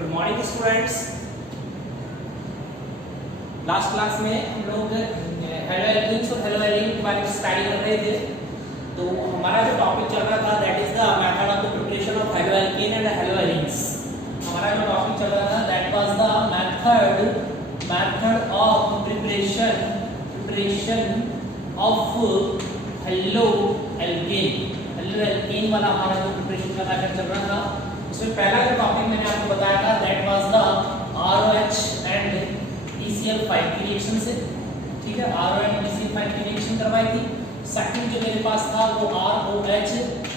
Good morning students. Last class में हम लोग हेलो एल्कीन्स और हेलो एल्कीन के बारे में स्टडी कर रहे थे। तो हमारा जो टॉपिक चल रहा था that is the method of the preparation of hello alkene and hello alkenes. हमारा जो टॉपिक चल रहा था that was the method of preparation of hello alkene. Hello alkene वाला हमारा जो प्रिपरेशन का मेथड चल रहा था उसमें पहला जो टॉपिक मैंने आपको बताया था that was the ROH and ECl5 की रिएक्शन से, ठीक है, ROH एंड ECl5 की रिएक्शन करवाई थी। सेकंड जो मेरे पास था वो ROH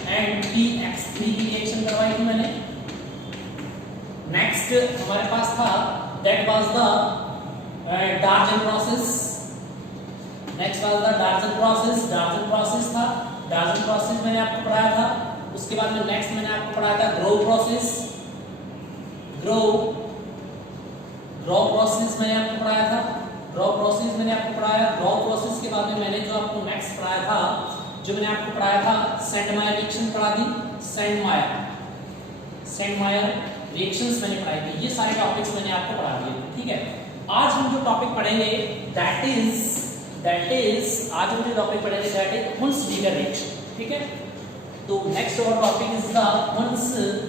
एंड PX3 की रिएक्शन करवाई थी मैंने। नेक्स्ट हमारे पास था that was the Darzens process. Next was the Darzens process था। डार्जन प्रोसेस मैंने आपको पढ़ाया था। उसके बाद में नेक्स्ट मैंने आपको पढ़ाया था ग्रो प्रोसेस मैंने आपको पढ़ाया था। ग्रो प्रोसेस के बाद में मैंने जो आपको नेक्स्ट पढ़ाया था, जो मैंने आपको पढ़ाया था सेंडमायर रिएक्शन पढ़ा दी। सेंडमायर रिएक्शंस मैंने पढ़ाई थी। ये सारे टॉपिक्स मैंने आपको पढ़ा दिए, ठीक है। आज हम जो टॉपिक पढ़ेंगे दैट इज हुंस-डीगर रिएक्शन, ठीक है। तो नेक्स्ट और topic is the हुंस-डीगर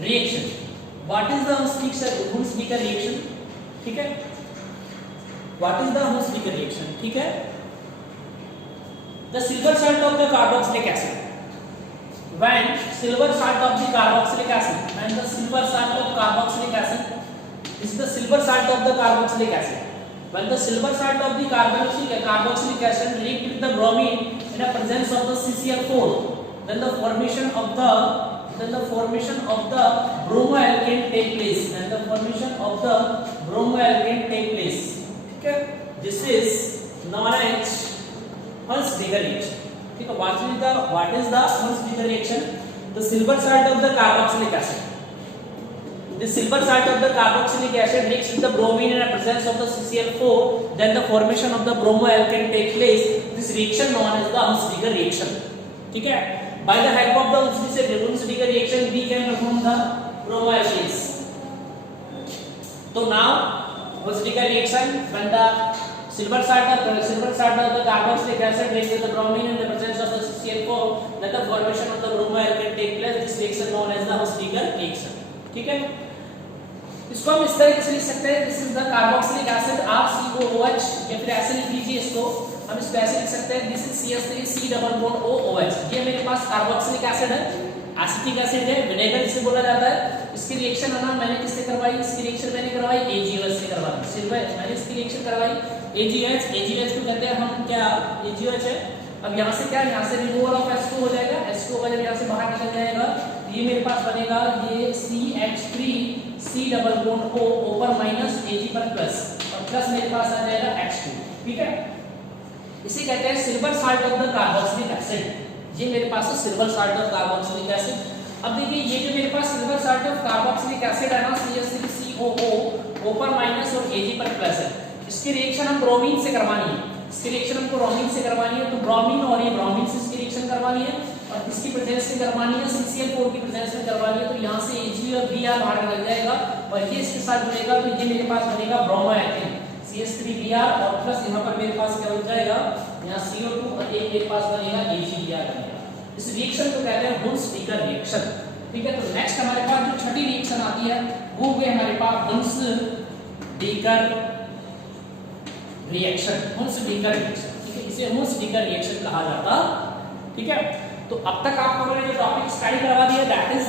reaction. What is the हुंस-डीगर reaction, ठीक है। व्हाट इज द हुंस-डीगर रिएक्शन, ठीक है। The silver salt of the carboxylic acid when silver salt of the carboxylic acid this is the silver salt of the carboxylic acid. When the silver salt of the carboxylic acid react with the bromine in the presence of the CCl4, then the formation of the bromoalkane take place. Okay, this is known as Huns-Dieger reaction. ठीक है। what is the Huns-Dieger reaction? The silver salt of the carboxylic acid. The silver salt of the carboxylic acid reacts with the bromine in the presence of the CCl4, then the formation of the bromoalkane takes place. This reaction known as the Huns-Dieger reaction, ठीक है। By the help of the Huns-Dieger reaction we can perform the bromoalkanes. So now Huns-Dieger reaction when the silver salt of the carboxylic acid reacts with the bromine in the presence of the CCl4, then the formation of the bromoalkane take place. This reaction known as the Huns-Dieger reaction, ठीक है। इसको हम इस तरीके से लिख सकते हैं, this is the carboxylic acid RCOOH, या फिर ऐसे लिख लीजिए इसको, हम इसको ऐसे लिख सकते हैं दिस इज CH3C+OOH। ये मेरे पास कार्बोक्सिलिक एसिड है, एसिटिक एसिड है, विनेगर इसे बोला जाता है। इसकी रिएक्शन है ना मैंने किससे करवाई? इसकी रिएक्शन मैंने करवाई AgOH से करवाई। मैंने इसकी रिएक्शन करवाई AgOH को कहते हैं हम क्या AgOH है। अब यहाँ से क्या, यहाँ से रिमूवल ऑफ H2 हो जाएगा, H2 का जब यहाँ से बाहर निकल जाएगा ये मेरे पास बनेगा ये CH3C+O ऊपर माइनस Ag पर प्लस और प्लस मेरे पास आ जाएगा H2, ठीक है। इसे कहते हैं silver salt of the carboxylic acid. ये मेरे पास है silver salt of carboxylic acid. अब देखिए ये जो मेरे पास silver salt of carboxylic acid है ना CH3COO ऊपर माइनस और Ag पर प्लस है। इसकी रिएक्शन हम ब्रोमीन से करवानी है। इसकी रिएक्शन हमको ब्रोमीन से करवानी है, तो ब्रोमीन और ये ब्रोमीन से इसकी रिएक्शन करवानी है और इसकी प्रेजेंस में करवानी है, CCl4 की प्रेजेंस में करवानी है। तो यहाँ से Ag और Br बाहर निकल जाएगा और ये इसके साथ जुड़ेगा, तो ये मेरे पास बनेगा ब्रोमोएल्केन CH3Br और प्लस यहाँ पर मेरे पास क्या बन जाएगा, यहाँ CO2 और एक मेरे पास बनेगा AgBr बनेगा। इस रिएक्शन को कहते हैं हुंस-डीगर रिएक्शन, ठीक है। तो नेक्स्ट हमारे पास जो छठी रिएक्शन आती है वो है हमारे पास हुंस-डीगर रिएक्शन, ठीक है। इसे हुंस-डीगर रिएक्शन कहा जाता, ठीक है। तो अब तक आपको मैंने जो टॉपिक स्टडी करवा दिया that is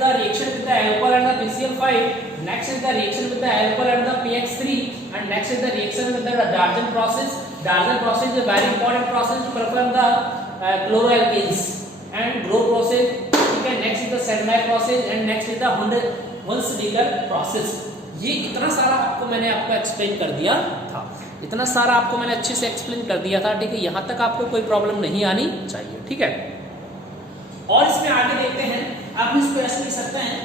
the reaction with the alcohol and the PCl5, next is the reaction with the alcohol and the PX3 and next is the reaction with the Darzens process is a very important process to perform the chloroalkanes and grow process, ठीक है। Next is the Sandmeyer process and next is the Hunsdiecker process. ये इतना सारा मैंने आपको explain कर दिया था, इतना सारा आपको मैंने अच्छे से एक्सप्लेन कर दिया था, ठीक है। यहाँ तक आपको कोई प्रॉब्लम नहीं आनी चाहिए, ठीक है। और इसमें आगे देखते हैं, आप इसको ऐसे लिख सकते हैं,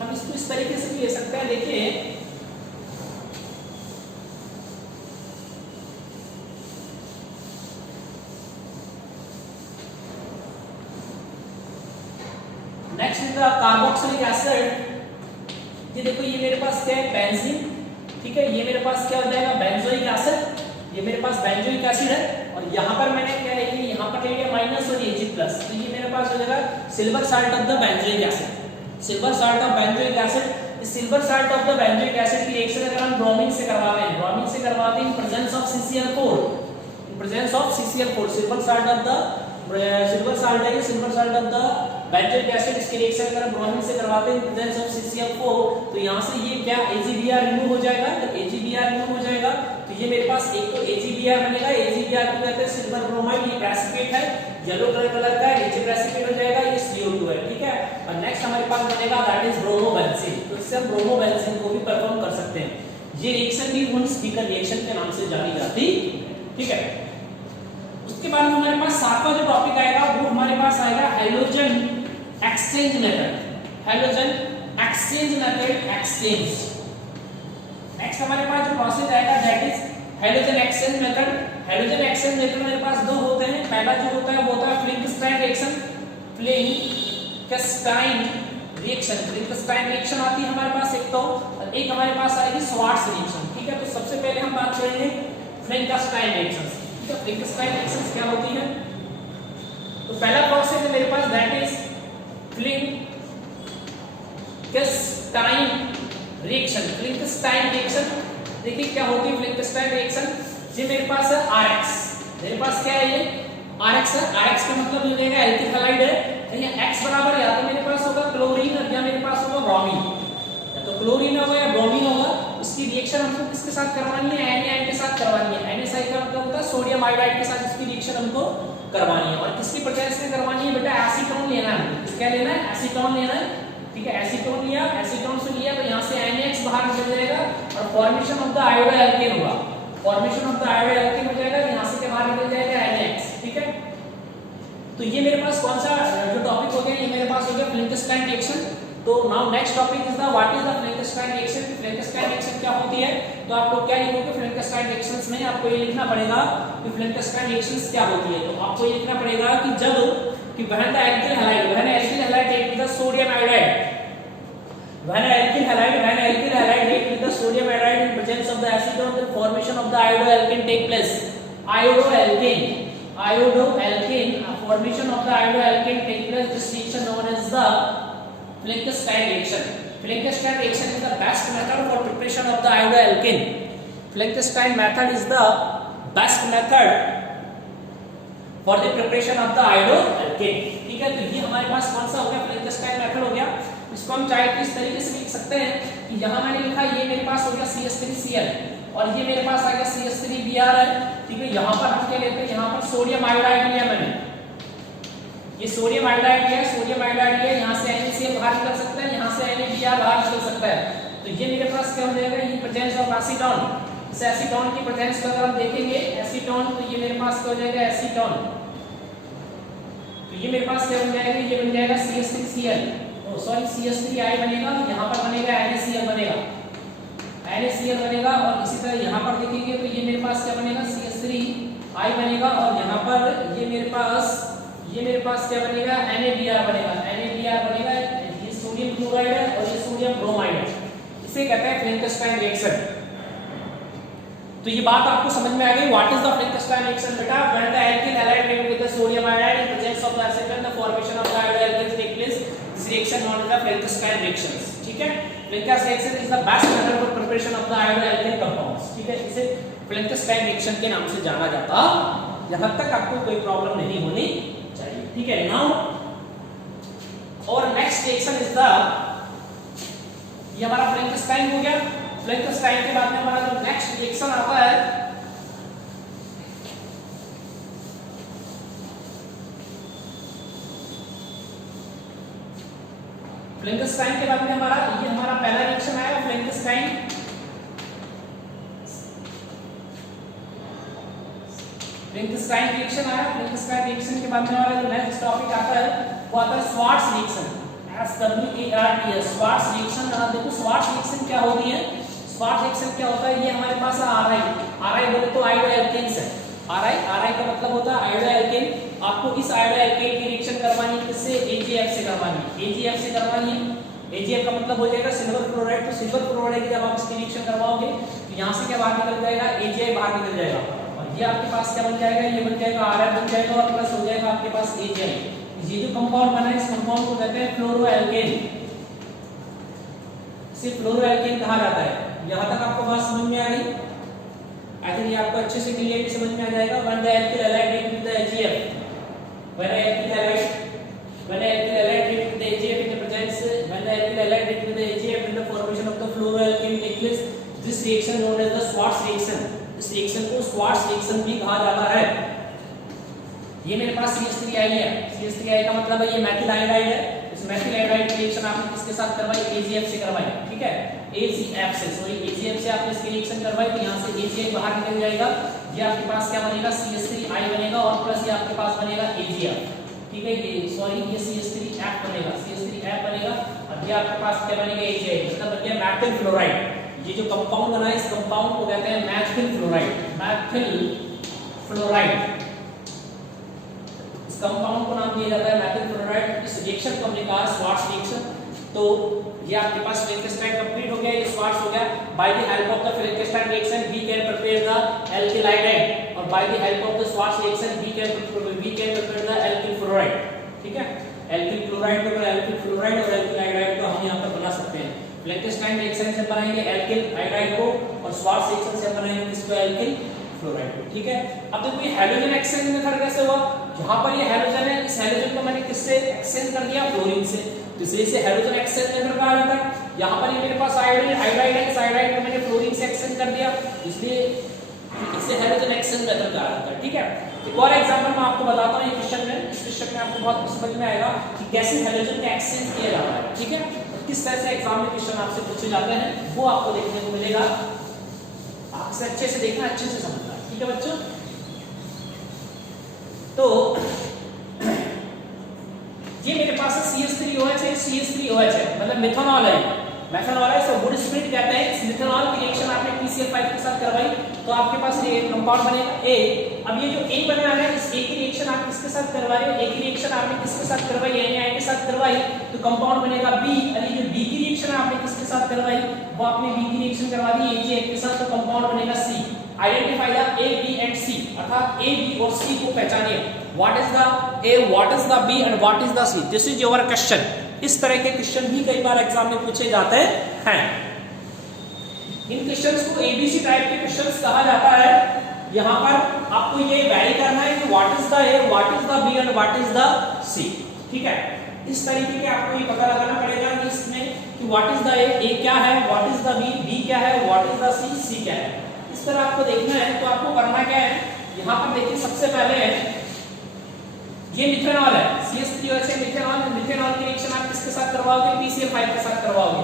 हम इसको इस तरीके से भी ले सकते हैं। देखिए next is the carboxylic acid. ये देखो ये मेरे पास क्या है, बेंजीन, ठीक है। ये मेरे पास क्या हो जाएगा, बेंजोइक एसिड। ये मेरे पास बेंजोइक एसिड है और यहाँ पर मैंने क्या ले लिया, यहाँ पर ले लिया माइनस और ये प्लस, तो ये मेरे पास हो जाएगा silver salt of the benzoic acid. Silver salt of benzoic acid. इस silver salt of the benzoic acid की रिएक्शन अगर हम ब्रोमीन से करवाते हैं, ब्रोमीन से करवाते हैं in presence of CCl4, in presence of CCl4, silver salt of the silver salt है, silver salt of the benzoic acid, इसकी रिएक्शन अगर हम ब्रोमीन से करवाते हैं इन प्रेजेंस ऑफ CCl4, तो यहां से ये क्या AgBr रिमूव हो जाएगा। तो AgBr रिमूव हो जाएगा तो ये मेरे पास एक तो AgBr बनेगा। AgBr को कहते हैं सिल्वर ब्रोमाइड, ये प्रेसिपिटेट है, येलो कलर का है, नीचे प्रेसिपिटेट हो जाएगा, ये CO2 है, ठीक है। और नेक्स्ट हमारे पास बनेगा दैट इज ब्रोमोबेंजीन। तो इससे हम ब्रोमोबेंजीन को भी परफॉर्म कर सकते हैं। ये रिएक्शन भी वुंड स्पीकर रिएक्शन के नाम से जानी जाती, ठीक है। उसके बाद हमारे पास सातवां जो टॉपिक आएगा वो हमारे पास आएगा halogen exchange method. Halogen exchange method, exchange. Next हमारे पास जो प्रोसेस आएगा that is halogen exchange method. Halogen exchange method मेरे पास दो होते हैं। पहला जो होता है वो होता है फ्लिंकस्टाइन reaction. Finkelstein reaction, Finkelstein reaction आती है हमारे पास एक तो, और एक हमारे पास आएगी श्वार्ट्ज रिएक्शन, ठीक है। तो सबसे पहले हम बात करेंगे फ्लिंकस्टाइन रिएक्शन। फ्लिंकस्टाइन रिएक्शंस क्या होती है, तो पहला प्रोसेस है मेरे पास that is फ्लिंकस्टाइन reaction. Finkelstein reaction देखिए क्या होती है फ्लिंकस्टाइन रिएक्शन। ये मेरे पास है RX, मेरे पास क्या है ये RX है। RX का मतलब हो जाएगा एल्किल हैलाइड है, या X बराबर या तो मेरे पास होगा क्लोरीन या मेरे पास होगा ब्रोमीन, या तो क्लोरीन होगा या ब्रोमीन होगा। इसकी रिएक्शन हमको किसके साथ करवानी है, NaCl के साथ करवानी है। NaCl का मतलब होता है सोडियम आयोडाइड के साथ इसकी रिएक्शन हमको करवानी है। और किसकी प्रेजेंस में करवानी है बेटा, एसीटोन लेना है। क्या लेना है, एसीटोन लेना है, ठीक है। एसीटोन लिया, एसीटोन से लिया तो यहाँ से NaX बाहर निकल जाएगा और formation of the iodo alkane होगा। Formation of the iodo alkane हो जाएगा, यहाँ से क्या बाहर निकल जाएगा NaX, ठीक है। तो ये मेरे पास कौन सा जो टॉपिक हो गया, ये मेरे पास हो गया फ्लिंकस्टाइन रिएक्शन। तो now next topic is the what is the Finkelstein reaction. Finkelstein reaction क्या होती है, तो आप लोग क्या लिखोगे फ्लिंकस्टाइन रिएक्शंस में, आपको ये लिखना पड़ेगा कि फ्लिंकस्टाइन रिएक्शंस क्या होती है। तो आपको ये लिखना पड़ेगा कि जब कि when the alkyl halide take with the sodium iodide, when alkyl halide take with the sodium iodide in presence of the acetone, the formation of the iodoalkane take place. Iodoalkane, formation of the iodoalkane take place. This reaction known as the Flinckstein reaction. Flinckstein reaction is the best method for preparation of the iodoalkane. Flinckstein method is the best method for the preparation of the iodoalkane, ठीक है। तो ये हमारे पास कौन सा हो गया, Flinckstein method हो गया। इसको हम चाहे तो इस तरीके से लिख सकते हैं कि यहाँ मैंने लिखा ये मेरे पास हो गया CH3Cl और ये मेरे पास आ गया CH3Br है, ठीक है। यहाँ पर हम क्या लेते हैं, यहाँ पर सोडियम आयोडाइड लिया मैंने, ये सोडियम आयोडाइड लिया, सोडियम आयोडाइड लिया, यहाँ से NaCl बाहर निकल सकता है, यहाँ से NaBr बाहर निकल सकता है। तो ये मेरे पास क्या हो जाएगा, ये प्रेजेंस ऑफ एसीटोन। इस एसीटोन की प्रेजेंस को अगर हम देखेंगे एसीटोन, तो ये मेरे पास क्या हो जाएगा एसीटोन। तो ये मेरे पास क्या बन जाएगा, ये बन जाएगा CH3Cl, सॉरी CH3I बनेगा, यहाँ पर बनेगा NaCl बनेगा, NaCl बनेगा। और इसी तरह यहाँ पर देखेंगे तो ये मेरे पास क्या बनेगा CH3I बनेगा, और यहाँ पर ये मेरे पास क्या बनेगा NaBr बनेगा, NaBr बनेगा। ये सोडियम क्लोराइड है और ये सोडियम ब्रोमाइड है, इसे कहते हैं फ्लिंकस्टाइन रिएक्शन। तो ये बात आपको समझ में आ गई, what is the Finkelstein reaction बेटा। When the alkyl halide react with the sodium iodide in presence of the acetone, the formation of the iodoalkanes take place. This reaction known as the Flinckstein reactions, ठीक है। Flinckstein reaction is the best method for preparation of the iodoalkane compounds, ठीक है। इसे Flinckstein reaction के नाम से जाना जाता। यहाँ तक आपको कोई प्रॉब्लम नहीं होनी चाहिए, ठीक है। नाउ और नेक्स्ट रिएक्शन इज द, ये हमारा Flinckstein हो गया। Flinckstein के बाद में हमारा जो नेक्स्ट रिएक्शन आता है Flinckstein के बाद में हमारा ये हमारा पहला रिएक्शन आया Flinckstein। Flinckstein रिएक्शन आया। Flinckstein रिएक्शन के बाद में हमारा जो नेक्स्ट टॉपिक आता है वो आता है Schwarz reaction, SWARTS Schwarz reaction. देखो Schwarz रिएक्शन क्या होती है, Schwarz रिएक्शन क्या होता है, ये हमारे पास RI बोले तो आयोडोएल्केन्स है। RI का मतलब होता है आयोडोएल्केन। आपको इस आयोडोएल्केन की रिएक्शन करवानी है किससे, AgF से करवानी है, AgF से करवानी है। AgF का मतलब हो जाएगा सिल्वर फ्लोराइड। तो सिल्वर फ्लोराइड जब आप इसकी रिएक्शन करवाओगे तो यहाँ से क्या बाहर निकल जाएगा, AgI बाहर निकल जाएगा और ये आपके पास क्या बन जाएगा, ये बन जाएगा RF बन जाएगा और प्लस हो जाएगा आपके पास AgI। ये जो कंपाउंड बना है इस कंपाउंड को कहते हैं फ्लोरोएल्केन, इसे फ्लोरोएल्केन कहा जाता है। यहाँ तक आपको बात समझ में आ गई? आई थिंक ये आपको अच्छे से क्लियरली समझ में आ जाएगा। When the alkyl halide react with the AgF, when the alkyl halide react with the AgF in the presence, when the alkyl halide react with the AgF in the formation of the fluoroalkane take place, this reaction known as the Schwarz reaction। इस reaction को Schwarz reaction भी कहा जाता है। ये मेरे पास CH3I है, CH3I का मतलब है ये मेथिल आयोडाइड है। इस मेथिल आयोडाइड की रिएक्शन आपने किसके साथ करवाई, AgF से करवाई, ठीक है, AgF से, सॉरी AgF से आपने इसकी रिएक्शन करवाई तो यहाँ से AgI बाहर निकल जाएगा। ये आपके पास क्या बनेगा, CH3I बनेगा और प्लस ये आपके पास बनेगा AgF, ठीक है, ये सॉरी ये CH3F बनेगा, CH3F बनेगा और ये आपके पास क्या बनेगा, AgI, मतलब बन गया मेथिल फ्लोराइड। ये जो कंपाउंड बना है इस कंपाउंड को कहते हैं methyl fluoride, methyl fluoride. Compound को नाम दिया जाता है मेथिल फ्लोराइड। इस रिएक्शन को हमने कहा स्वार्ट्ज रिएक्शन। तो ये आपके पास फ्रैंकेनस्टाइन कंप्लीट हो गया, ये स्वार्ट्ज हो गया। By the help of the Frankenstein reaction we can prepare the alkyl hydride और by the help of the Swarts reaction we can prepare the alkyl fluoride, ठीक है। एल्किल क्लोराइड को alkyl fluoride और alkyl hydride को हम यहां पर बना सकते हैं। फ्रैंकेनस्टाइन रिएक्शन से बनाएंगे एल्किल हाइड्राइड को और स्वार्ट्ज रिएक्शन से बनाएंगे किसको, एल्किल फ्लोराइड को, ठीक है। अब देखो ये हाइड्रोजन एक्सचेंज मेथड कैसे हुआ, जहां पर ये हाइड्रोजन है इस हाइड्रोजन को मैंने किससे एक्सचेंज कर दिया, फ्लोरीन से, तो इसे हाइड्रोजन एक्सचेंज मेथड कहा जाता है। यहां पर ये मेरे पास आयोडाइड है, इस आयोडाइड को मैंने फ्लोरीन से एक्सचेंज कर दिया, इसलिए इसे हाइड्रोजन एक्सचेंज मेथड कहा जाता है, ठीक है। एक और एग्जांपल मैं आपको बताता हूं, ये क्वेश्चन में, इस क्वेश्चन में आपको बहुत समझ में आएगा कि कैसे हाइड्रोजन का एक्सचेंज किया जाता है, ठीक है। किस तरह से एग्जाम में क्वेश्चन आपसे पूछे जाते हैं वो आपको देखने को मिलेगा। आपसे अच्छे से देखना, अच्छे से समझना, ठीक है बच्चों। तो ये मेरे पास है CH3OH है, CH3OH है, मतलब मिथेनॉल है, मेथनॉल है, इसको वुड स्प्लिट कहते हैं। इस मिथेनॉल की रिएक्शन आपने PCl5 के साथ करवाई तो आपके पास ये कंपाउंड बनेगा A। अब ये जो A बना है इस A की रिएक्शन आप किसके साथ करवा रहे हो, A की रिएक्शन आपने किसके साथ करवाई, NaI के साथ करवाई तो कंपाउंड बनेगा B। और ये जो B की रिएक्शन आपने किसके साथ करवाई, वो आपने B की रिएक्शन करवा दी AgF के साथ तो कंपाउंड बनेगा C। Identify the A, B and C, अर्थात A, B और C को पहचानिए। What is the A, what is the B and what is the C, this is your question. इस तरह के क्वेश्चन भी कई बार एग्जाम में पूछे जाते हैं। इन क्वेश्चंस को ABC टाइप के क्वेश्चंस कहा जाता है। यहां पर आपको ये वैरी करना है कि what is the A, what is the B and what is the C, ठीक है। इस तरीके के आपको ये पता लगाना पड़ेगा कि इसमें कि व्हाट इज द A क्या है, व्हाट इज द B क्या है, व्हाट इज द C क्या है। इस तरह आपको देखना है। तो आपको करना क्या है, यहां पर देखिए सबसे पहले ये मिथेनॉल है, CH3OH है मिथेनॉल। मिथेनॉल की रिएक्शन आप किसके साथ करवाओगे, PCl5 के साथ करवाओगे।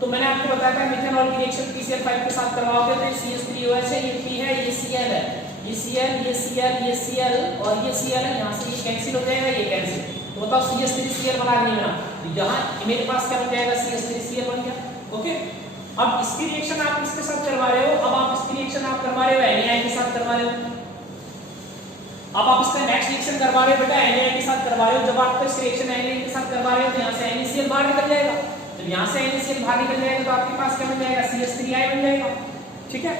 तो मैंने आपको बताया था मिथेनॉल की रिएक्शन PCl5 के साथ करवाओगे तो ये CH3OH है, ये P है, ये Cl है, ये Cl, ये Cl, ये Cl और ये Cl है। यहां से ये कैंसिल हो जाएगा, ये कैंसिल। तो बताओ CH3Cl बना नहीं बना, तो यहां मेरे पास क्या बन जाएगा, CH3Cl बन गया, ओके। अब इसकी रिएक्शन आप किसके साथ करवा रहे हो, अब आप इसकी रिएक्शन आप करवा रहे हो NaI के साथ करवा रहे हो। अब आप इसका नेक्स्ट रिएक्शन करवा रहे हो बेटा NaI के साथ करवा रहे हो। जब आप इस रिएक्शन NaI के साथ करवा रहे हो तो यहां से NaCl बाहर निकल जाएगा। जब यहां से NaCl बाहर निकल जाएगा तो आपके पास क्या बन जाएगा, CH3I बन जाएगा, ठीक है।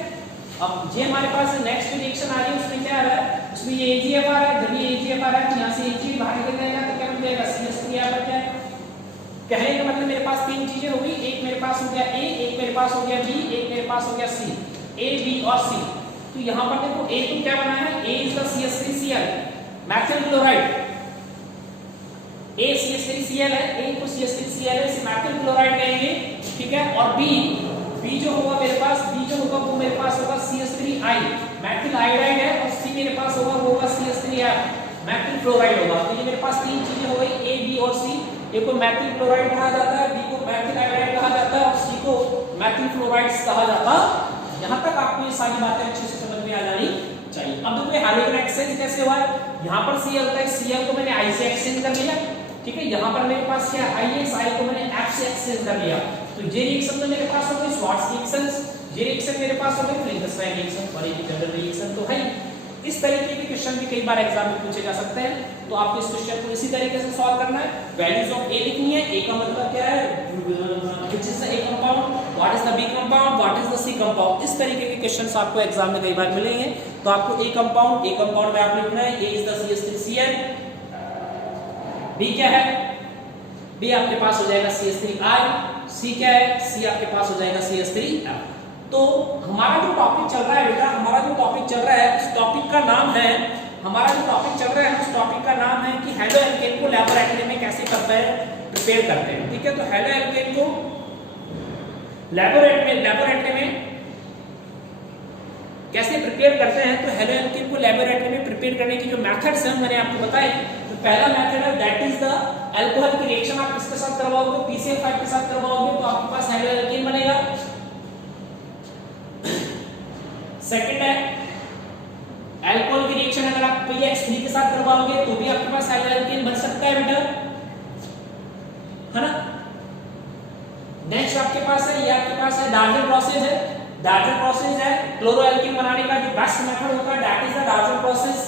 अब ये हमारे पास नेक्स्ट रिएक्शन आ रही है, उसमें क्या आ रहा है, उसमें ये AgF आ रहा है। जब ये AgF आ रहा है तो यहां से Ag बाहर निकल जाएगा तो क्या बन जाएगा, CH3I बन जाएगा। कहने का मतलब मेरे पास तीन चीजें होगी, एक मेरे पास हो गया A, एक मेरे पास हो गया B, एक मेरे पास हो गया C, A, B और C। तो यहां पर देखो A तो क्या बना है, A is the CH3Cl Maithil chloride, A CH3Cl है, A को CH3Cl है, इसे मैथिल क्लोराइड कहेंगे, ठीक है। और B जो होगा मेरे पास, B जो होगा वो मेरे पास होगा CH3I मैथिल आयोडाइड है और C मेरे पास होगा वो होगा CH3F मैथिल फ्लोराइड होगा। तो ये मेरे पास तीन चीजें हो गई A, B और C। A को मैथिल क्लोराइड कहा जाता है, B को मैथिल आयोडाइड कहा जाता है और C को मैथिल फ्लोराइड्स कहा जाता है। यहां तक आपको ये सारी बातें अच्छे से समझ में आ जानी चाहिए। अब देखो हाइड्रोजन एक्सचेंज कैसे हुआ है, यहां पर Cl होता है, Cl को मैंने I से एक्सचेंज कर लिया, ठीक है। यहां पर मेरे पास क्या I है, I को मैंने F से एक्सचेंज कर लिया। तो ये रिएक्शन तो मेरे पास हो गई श्वार्ट्ज रिएक्शन, ये रिएक्शन मेरे पास हो गई फ्रैंकेनस्टाइन रिएक्शन और ये डबल रिएक्शन तो है। इस तरीके के क्वेश्चन भी कई बार एग्जाम में पूछे जा सकते हैं। तो आपको इस क्वेश्चन को इसी तरीके से सॉल्व करना है। वैल्यूज ऑफ ए लिखनी है। ए का मतलब क्या है, which is the A compound, what is the B compound, what is the C compound. इस तरीके के क्वेश्चंस आपको एग्जाम में कई बार मिलेंगे। तो आपको ए कंपाउंड में आप लिखना है ए इज द CH3Cl, बी क्या है, बी आपके पास हो जाएगा CH3I, सी क्या है, सी आपके पास हो जाएगा CH3L। तो हमारा जो टॉपिक चल रहा है बेटा, हमारा जो टॉपिक चल रहा है उस टॉपिक का नाम है, हमारा जो टॉपिक चल रहा है उस टॉपिक का नाम है कि हेलो एल्केन को लैबोरेटरी में कैसे करते हैं, प्रिपेयर करते हैं। ठीक है, तो हेलो एल्केन को लैबोरेटरी में कैसे प्रिपेयर करते हैं। तो हेलो एल्केन को लैबोरेटरी में प्रिपेयर करने की जो मेथड्स हैं मैंने आपको बताए। तो पहला मेथड है दैट इज द अल्कोहल की रिएक्शन आप किसके साथ करवाओगे, PCl5 के साथ करवाओगे तो आपके पास हेलो एल्केन बनेगा। सेकंड है अल्कोहल की रिएक्शन अगर आप PX3 के साथ करवाओगे तो भी आपके पास हेलो एल्केन बन सकता है बेटा, है ना। नेक्स्ट आपके पास है, ये आपके पास है डार्जन प्रोसेस है। डार्जन प्रोसेस है क्लोरो एल्केन बनाने का जो बेस्ट मेथड होता है that is the Darzens process.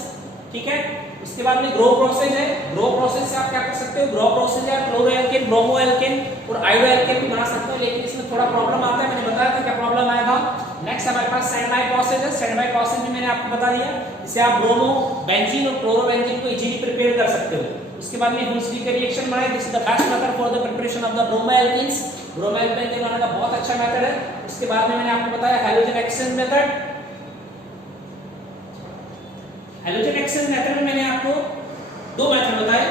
ठीक है, उसके बाद में ग्रो प्रोसेस है। ग्रो प्रोसेस से आप क्या कर सकते हो, ग्रो प्रोसेस है क्लोरो एल्केन, ब्रोमो एल्केन और आयोडो एल्केन भी बना सकते हो, लेकिन इसमें थोड़ा प्रॉब्लम आता है, मैंने बताया था क्या प्रॉब्लम आएगा। नेक्स्ट हमारे पास स्टैंडबाई प्रोसेस है। स्टैंडबाई प्रोसेस भी मैंने आपको बता दिया, इससे आप ब्रोमो बेंजीन और क्लोरो बेंजीन को इजीली प्रिपेयर कर सकते हो। उसके बाद में हुल्सबी का रिएक्शन बनाए, this is the best method for the preparation of the bromo alkanes. Bromo alkane के बनाने का बहुत अच्छा मेथड है। उसके बाद में मैंने आपको बताया halogen exchange method. Halogen exchange method में मैंने आपको दो मेथड बताए।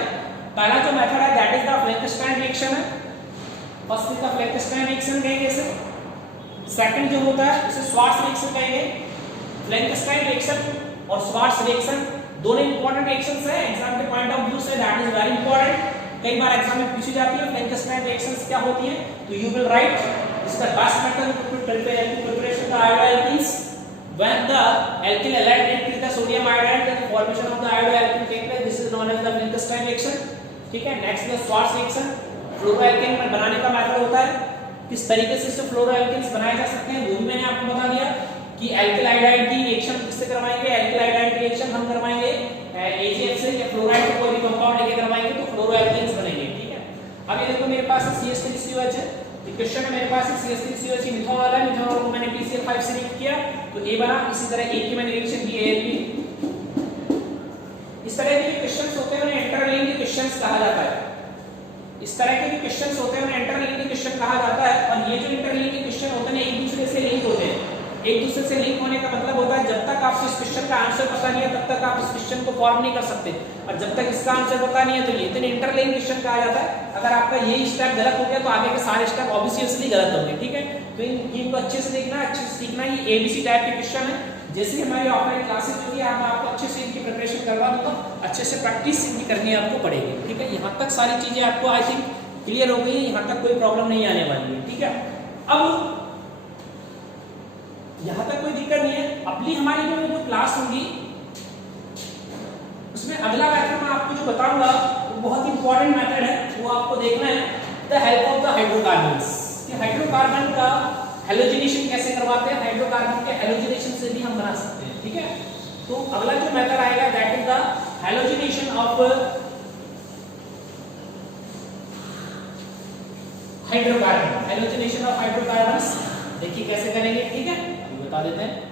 पहला जो मेथड है दैट इज द फ्लैंकस्टाइन रिएक्शन है, फर्स्ट इज द फ्लैंकस्टाइन रिएक्शन कहेंगे इसे। सेकंड जो होता है उसे स्वार्ट्स रिएक्शन कहेंगे। फ्लैंकस्टाइन रिएक्शन और स्वार्ट्स रिएक्शन दोनों इंपॉर्टेंट रिएक्शंस हैं, एग्जाम के point of view say that is very important. कई बार एग्जाम में पूछी जाती है फ्लैंकस्टाइन रिएक्शंस क्या होती हैं, तो you will write this the best method to preparation the iodo alkanes when the alkyl halide react with the sodium iodide then the formation of the iodo alkene take place, this is known as the Flankenstein reaction। ठीक है, next the Swarts reaction. फ्लोरोएल्केन बनाने का method होता है, किस तरीके से इससे फ्लोरोएल्केन्स बनाए जा सकते हैं वो भी मैंने आपको बता दिया कि अल्किल आयोडाइड की रिएक्शन किससे करवाएंगे, अल्किल आयोडाइड की रिएक्शन हम करवाएंगे AgF से या फ्लोराइड का कोई भी कंपाउंड लेके करवाएंगे तो फ्लोरोएल्केन्स बनेंगे। ठीक है, अब ये देखो मेरे पास CH3COH है, क्वेश्चन में मेरे पास CH3COH मिथानॉल है, मिथानॉल को मैंने PCl5 से रिएक्ट किया तो A बना। इसी तरह A की मैंने रिएक्शन की AlP। इस तरह के क्वेश्चंस होते हैं उन्हें इंटरलिंक्ड क्वेश्चंस कहा जाता है। इस तरह के क्वेश्चंस होते हैं उन्हें इंटरलिंक्ड क्वेश्चन कहा जाता है। और ये जो इंटरलिंक्ड क्वेश्चन होते हैं एक दूसरे से लिंक होते हैं। एक दूसरे से लिंक होने का मतलब होता है जब तक आपको इस क्वेश्चन का आंसर पता नहीं है तब तक आप इस क्वेश्चन को फॉर्म नहीं कर सकते, और जब तक इसका आंसर पता नहीं है तो ये इतने इंटरलिंक क्वेश्चन कहा जाता है। अगर आपका ये स्टेप गलत हो गया तो आगे के सारे स्टेप ऑब्वियसली गलत होंगे। ठीक है, तो इनको अच्छे से देखना, अच्छे से सीखना। ये ABC टाइप के क्वेश्चन है। जैसे हमारी ऑफलाइन क्लासेस होगी मैं आपको अच्छे से इनकी प्रिपरेशन करवा दूंगा, अच्छे से प्रैक्टिस इनकी करनी आपको पड़ेगी। ठीक है, यहाँ तक सारी चीजें आपको आई थिंक क्लियर हो गई है, यहाँ तक कोई प्रॉब्लम नहीं आने वाली है। ठीक है, अब यहाँ तक कोई दिक्कत नहीं है। अगली हमारी जो क्लास होगी उसमें अगला मेथड मैं आपको जो बताऊंगा वो बहुत इंपॉर्टेंट मेथड है, वो आपको देखना है the help of the hydrocarbons. कि हाइड्रोकार्बन का हैलोजिनेशन कैसे करवाते हैं, हाइड्रोकार्बन के हैलोजिनेशन से भी हम बना सकते हैं। ठीक है, तो अगला जो मेथड आएगा that is the halogenation of hydrocarbon. Halogenation of hydrocarbons देखिए कैसे करेंगे। ठीक है, बता देते हैं।